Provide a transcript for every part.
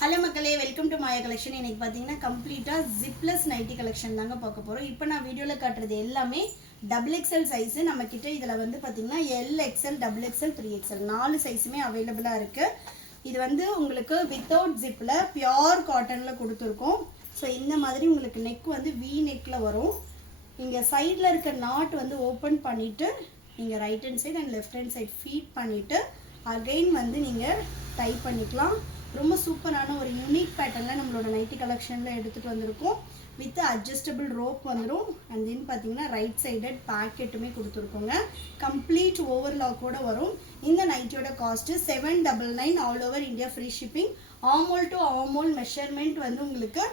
Hello மக்களே, welcome to Maya collection. இன்னைக்கு பார்த்தீங்கன்னா கம்ப்ளீட்டாக ஜிப்லெஸ் நைட்டி கலெக்ஷன் தாங்க பார்க்க போகிறோம். இப்போ நான் வீடியோவில் காட்டுறது எல்லாமே டபுள் எக்ஸ்எல் சைஸு. நம்மக்கிட்ட இதில் வந்து பார்த்தீங்கன்னா L XL, double XL, 3XL 4 சைஸுமே அவைலபிளாக இருக்குது. இது வந்து உங்களுக்கு வித்தவுட் ஜிப்பில் பியோர் காட்டனில் கொடுத்துருக்கோம். ஸோ இந்த மாதிரி உங்களுக்கு நெக் வந்து வி நெக்கில் வரும். இங்கே சைடில் இருக்க நாட் வந்து ஓப்பன் பண்ணிவிட்டு நீங்கள் right hand side and left hand side feed பண்ணிவிட்டு அகைன் வந்து நீங்கள் டை பண்ணிக்கலாம். ரொம்ப சூப்பரான ஒரு யூனிக் பேட்டர்னில் நம்மளோட நைட்டி கலெக்ஷனில் எடுத்துகிட்டு வந்திருக்கோம். வித் அட்ஜஸ்டபிள் ரோப் வந்துடும். அண்ட் தென் பார்த்தீங்கன்னா ரைட் சைடட் பேக்கெட்டுமே கொடுத்துருக்கோங்க. கம்ப்ளீட் ஓவர்லாக்கோட வரும். இந்த நைட்டியோட cost 799. All over India free shipping. Armhole to armhole measurement வந்து உங்களுக்கு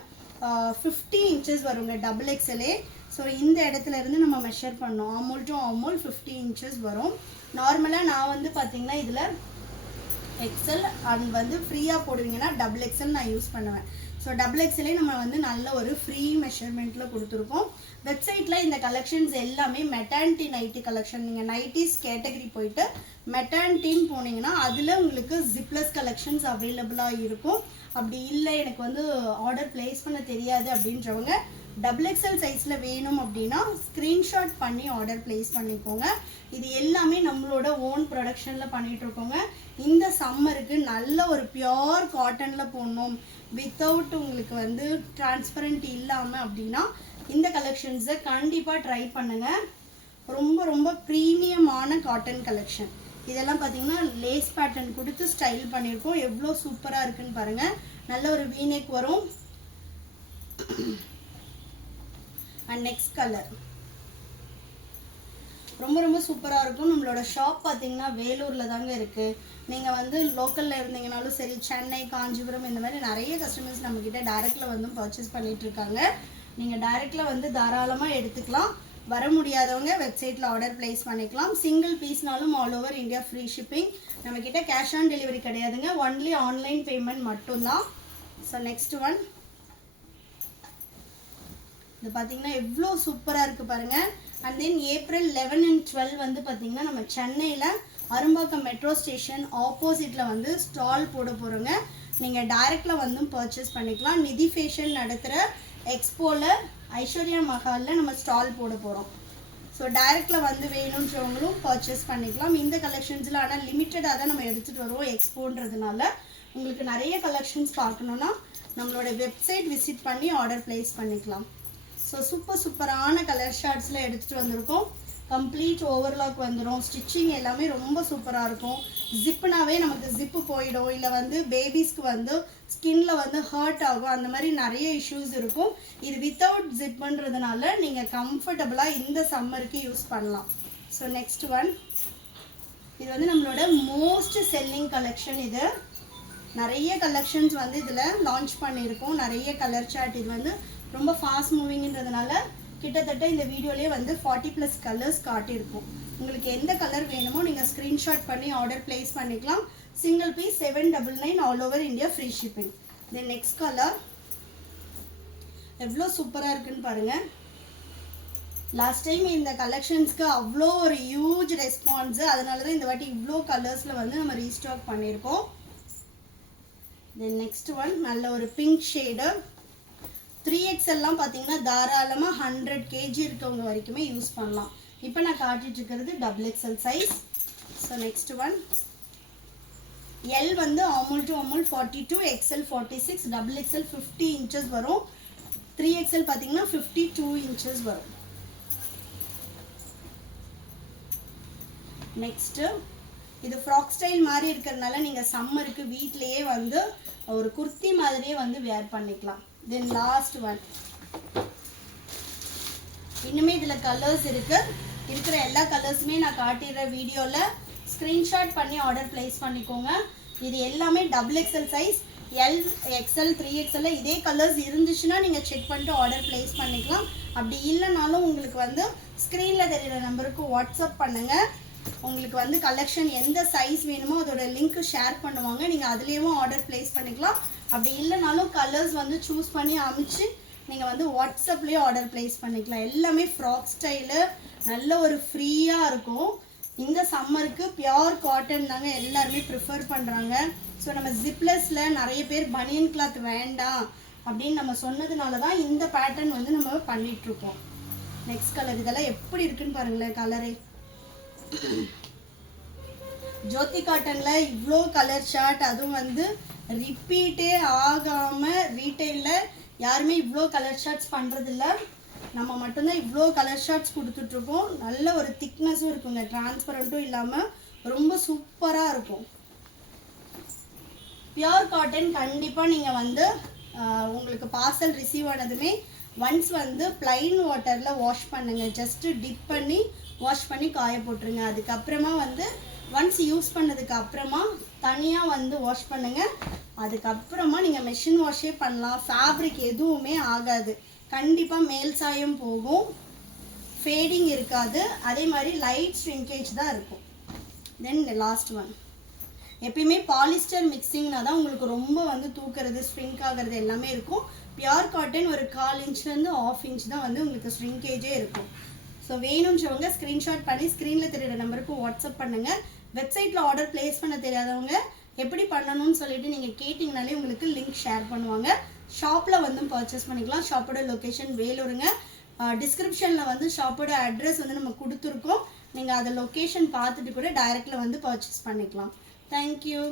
50 இன்ச்சஸ் வருங்க, டபுள் எக்ஸ்எல்ஏ. ஸோ இந்த இடத்துல இருந்து நம்ம மெஷர் பண்ணோம். ஆமோல் டு ஆமோல் 50 இன்ச்சஸ் வரும். நார்மலாக நான் வந்து பார்த்தீங்கன்னா இதில் எக்ஸ்எல் அண்ட் வந்து ஃப்ரீயாக போடுவீங்கன்னா டபுள் எக்ஸ்எல் நான் யூஸ் பண்ணுவேன். ஸோ டபுள் எக்ஸ்எல்லே நம்ம வந்து நல்ல ஒரு ஃப்ரீ மெஷர்மெண்ட்டில் கொடுத்துருக்கோம். வெப்சைட்டில் இந்த கலெக்ஷன்ஸ் எல்லாமே மெட்டர்னிட்டி நைட்டி கலெக்ஷன். நீங்கள் நைட்டிஸ் கேட்டகரி போயிட்டு மெட்டர்னிட்டின்னு போனீங்கன்னா அதில் உங்களுக்கு ஜிப்லெஸ் கலெக்ஷன்ஸ் அவைலபிளாக இருக்கும். அப்படி இல்லை எனக்கு வந்து ஆர்டர் பிளேஸ் பண்ண தெரியாது அப்படின்றவங்க டபுள் எக்ஸ்எல் சைஸில் வேணும் அப்படின்னா ஸ்க்ரீன்ஷாட் பண்ணி ஆர்டர் பிளேஸ் பண்ணிக்கோங்க. இது எல்லாமே நம்மளோட ஓன் ப்ரொடக்ஷனில் பண்ணிகிட்ருக்கோங்க. இந்த சம்மருக்கு நல்ல ஒரு பியோர் காட்டனில் போடணும், வித்தவுட் உங்களுக்கு வந்து டிரான்ஸ்பரண்ட் இல்லாமல் அப்படின்னா இந்த கலெக்ஷன்ஸை கண்டிப்பாக ட்ரை பண்ணுங்கள். ரொம்ப ரொம்ப ப்ரீமியமான காட்டன் கலெக்ஷன். இதெல்லாம் பார்த்தீங்கன்னா லேஸ் பேட்டர்ன் கொடுத்து ஸ்டைல் பண்ணியிருக்கோம். எவ்வளோ சூப்பராக இருக்குன்னு பாருங்கள். நல்ல ஒரு வீநெக் வரும். அண்ட் நெக்ஸ்ட் கலர் ரொம்ப ரொம்ப சூப்பராக இருக்கும். நம்மளோட ஷாப் பார்த்தீங்கன்னா வேலூரில் தாங்க இருக்குது. நீங்கள் வந்து லோக்கலில் இருந்தீங்கனாலும் சரி, சென்னை, காஞ்சிபுரம் இந்த மாதிரி நிறைய கஸ்டமர்ஸ் நம்மக்கிட்ட டைரெக்டில் வந்து பர்ச்சேஸ் பண்ணிகிட்ருக்காங்க. நீங்கள் டைரெக்டில் வந்து தாராளமாக எடுத்துக்கலாம். வர முடியாதவங்க வெப்சைட்டில் ஆர்டர் பிளேஸ் பண்ணிக்கலாம். சிங்கிள் பீஸ்னாலும் all over India free shipping. நம்மக்கிட்ட கேஷ் ஆன் டெலிவரி கிடையாதுங்க, ஒன்லி ஆன்லைன் பேமெண்ட் மட்டும்தான். ஸோ நெக்ஸ்ட் ஒன் இது பார்த்தீங்கன்னா எவ்வளோ சூப்பராக இருக்குது பாருங்கள். அண்ட் தென் ஏப்ரல் 11 and 12 வந்து பார்த்தீங்கன்னா நம்ம சென்னையில் அரும்பாக்கம் மெட்ரோ ஸ்டேஷன் ஆப்போசிட்டில் வந்து ஸ்டால் போட போகிறோங்க. நீங்கள் டைரெக்டில் வந்து பர்ச்சேஸ் பண்ணிக்கலாம். நிதி ஃபேஷன் நடத்துகிற எக்ஸ்போவில் ஐஸ்வர்யா மஹாலில் நம்ம ஸ்டால் போட போகிறோம். ஸோ டைரெக்டில் வந்து வேணுன்றவங்களும் பர்ச்சேஸ் பண்ணிக்கலாம். இந்த கலெக்ஷன்ஸில் ஆனால் லிமிட்டடாக தான் நம்ம எடுத்துகிட்டு வருவோம் எக்ஸ்போன்றதுனால. உங்களுக்கு நிறைய கலெக்ஷன்ஸ் பார்க்கணுன்னா நம்மளோட வெப்சைட் விசிட் பண்ணி ஆர்டர் பிளேஸ் பண்ணிக்கலாம். ஸோ சூப்பரான கலர் ஷார்ட்ஸில் எடுத்துகிட்டு வந்திருக்கோம். கம்ப்ளீட் ஓவர்லாக் வந்துடும். ஸ்டிச்சிங் எல்லாமே ரொம்ப சூப்பராக இருக்கும். ஜிப்புனாவே நமக்கு ஜிப்பு போயிடும், இல்லை வந்து பேபிஸ்க்கு வந்து ஸ்கின்ல வந்து ஹர்ட் ஆகும், அந்த மாதிரி நிறைய இஷ்யூஸ் இருக்கும். இது வித்தவுட் ஜிப்புன்றதுனால நீங்கள் கம்ஃபர்டபுளாக இந்த சம்மருக்கு யூஸ் பண்ணலாம். ஸோ நெக்ஸ்ட் ஒன் இது வந்து நம்மளோட மோஸ்ட் செல்லிங் கலெக்ஷன். இது நிறைய கலெக்ஷன்ஸ் வந்து இதில் லான்ச் பண்ணியிருக்கோம். நிறைய கலர் சார்ட். இது வந்து ரொம்ப ஃபாஸ்ட் மூவிங்கிறதுனால கிட்டத்தட்ட இந்த வீடியோலேயே வந்து 40+ கலர்ஸ் காட்டியிருக்கும். உங்களுக்கு எந்த கலர் வேணுமோ நீங்கள் ஸ்க்ரீன்ஷாட் பண்ணி ஆர்டர் பிளேஸ் பண்ணிக்கலாம். Single piece 799. All over India free shipping. Then next colour எவ்வளோ சூப்பராக இருக்குன்னு பாருங்கள். லாஸ்ட் டைம் இந்த கலெக்ஷன்ஸ்க்கு அவ்வளோ ஒரு ஹியூஜ் ரெஸ்பான்ஸு. அதனால தான் இந்த வாட்டி இவ்வளோ கலர்ஸில் வந்து நம்ம ரீஸ்டாக் பண்ணியிருக்கோம். தென் நெக்ஸ்ட் ஒன் நல்ல ஒரு பிங்க் ஷேடு. 3XLலாம் பார்த்தீங்கன்னா தாராளமாக 100 kg இருக்கவங்க வரைக்குமே யூஸ் பண்ணலாம். இப்போ நான் காட்டிட்டு இருக்கிறது double XL size. So next one L வந்து armhole to armhole 42, XL 46, double XL 50 inches வரும். 3XL பார்த்தீங்கன்னா 52 இன்ச்சஸ் வரும். நெக்ஸ்ட்டு இது ஃப்ராக் ஸ்டைல் மாதிரி இருக்கிறதுனால நீங்கள் சம்மருக்கு வீட்டிலையே வந்து ஒரு குர்த்தி மாதிரியே வந்து வேர் பண்ணிக்கலாம். தென் லாஸ்ட் ஒன் இன்னுமே இதில் கலர்ஸ் இருக்கிற எல்லா கலர்ஸுமே நான் காட்டிடுற வீடியோவில் ஸ்க்ரீன்ஷாட் பண்ணி ஆர்டர் பிளேஸ் பண்ணிக்கோங்க. இது எல்லாமே double XL size. L, XL, 3XL இதே கலர்ஸ் இருந்துச்சுன்னா நீங்கள் செக் பண்ணிட்டு ஆர்டர் பிளேஸ் பண்ணிக்கலாம். அப்படி இல்லைனாலும் உங்களுக்கு வந்து ஸ்க்ரீனில் தெரிகிற நம்பருக்கு வாட்ஸ்அப் பண்ணுங்கள். உங்களுக்கு வந்து கலெக்ஷன் எந்த சைஸ் வேணுமோ அதோட லிங்க் ஷேர் பண்ணுவாங்க. நீங்கள் அதுலேயும் ஆர்டர் பிளேஸ் பண்ணிக்கலாம். அப்படி இல்லைனாலும் கலர்ஸ் வந்து சூஸ் பண்ணி அனுப்பிச்சு நீங்கள் வந்து வாட்ஸ்அப்லேயே ஆர்டர் பிளேஸ் பண்ணிக்கலாம். எல்லாமே ஃப்ராக் ஸ்டைலு, நல்ல ஒரு ஃப்ரீயாக இருக்கும். இந்த சம்மருக்கு பியோர் காட்டன் தாங்க எல்லாருமே ப்ரிஃபர் பண்ணுறாங்க. ஸோ நம்ம ஜிப்லெஸ்ஸில் நிறைய பேர் பனியன் கிளாத் வேண்டாம் அப்படின்னு நம்ம சொன்னதுனால தான் இந்த பேட்டர்ன் வந்து நம்ம பண்ணிகிட்ருக்கோம். நெக்ஸ்ட் கலர் இதெல்லாம் எப்படி இருக்குன்னு பாருங்களேன் கலரே. ஜோதி காட்டனில் இவ்வளோ கலர் ஷார்ட், அதுவும் வந்து ரிப்பீட்டே ஆகாமல் ரீட்டைலில் யாருமே இவ்வளோ கலர் ஷார்ட்ஸ் பண்ணுறதில்ல. நம்ம மட்டும்தான் இவ்வளோ கலர் ஷார்ட்ஸ் கொடுத்துட்ருக்கோம். நல்ல ஒரு திக்னஸும் இருக்குங்க, டிரான்ஸ்பரண்ட்டும் இல்லாமல் ரொம்ப சூப்பராக இருக்கும். பியோர் காட்டன் கண்டிப்பாக நீங்கள் வந்து உங்களுக்கு பார்சல் ரிசீவ் ஆனதுமே ஒன்ஸ் வந்து பிளைன் வாட்டரில் வாஷ் பண்ணுங்கள். ஜஸ்ட்டு டிப் பண்ணி வாஷ் பண்ணி காய போட்டுருங்க. அதுக்கப்புறமா வந்து ஒன்ஸ் யூஸ் பண்ணதுக்கு அப்புறமா தனியாக வந்து வாஷ் பண்ணுங்கள். அதுக்கப்புறமா நீங்கள் மெஷின் வாஷே பண்ணலாம். ஃபேப்ரிக் எதுவுமே ஆகாது, கண்டிப்பாக மேல் சாயம் போகும், ஃபேடிங் இருக்காது, அதே மாதிரி லைட் ஷ்ரிங்கேஜ் தான் இருக்கும். தென் லாஸ்ட் ஒன், எப்பயுமே பாலிஸ்டர் மிக்சிங்னா தான் உங்களுக்கு ரொம்ப வந்து தூக்குறது ஸ்ட்ரிங்க் ஆகிறது எல்லாமே இருக்கும். பியோர் காட்டன் ஒரு 1/4 இன்ச்லேருந்து 1/2 இன்ச் தான் வந்து உங்களுக்கு ஸ்ட்ரிங்கேஜே இருக்கும். ஸோ வேணுன்றவங்க ஸ்க்ரீன்ஷாட் பண்ணி ஸ்க்ரீனில் தெரியுற நம்பருக்கு வாட்ஸ்அப் பண்ணுங்கள். வெப்சைட்டில் ஆர்டர் ப்ளேஸ் பண்ண தெரியாதவங்க எப்படி பண்ணணும்னு சொல்லிட்டு நீங்கள் கேட்டிங்கனாலே உங்களுக்கு லிங்க் ஷேர் பண்ணுவாங்க. ஷாப்பில் வந்து பர்ச்சேஸ் பண்ணிக்கலாம். ஷாப்போட லொக்கேஷன் வேலூருங்க. டிஸ்கிரிப்ஷனில் வந்து ஷாப்போட அட்ரஸ் வந்து நம்ம கொடுத்துருக்கோம். நீங்கள் அதை லொக்கேஷன் பார்த்துட்டு கூட டைரெக்டில் வந்து பர்ச்சேஸ் பண்ணிக்கலாம். தேங்க்யூ.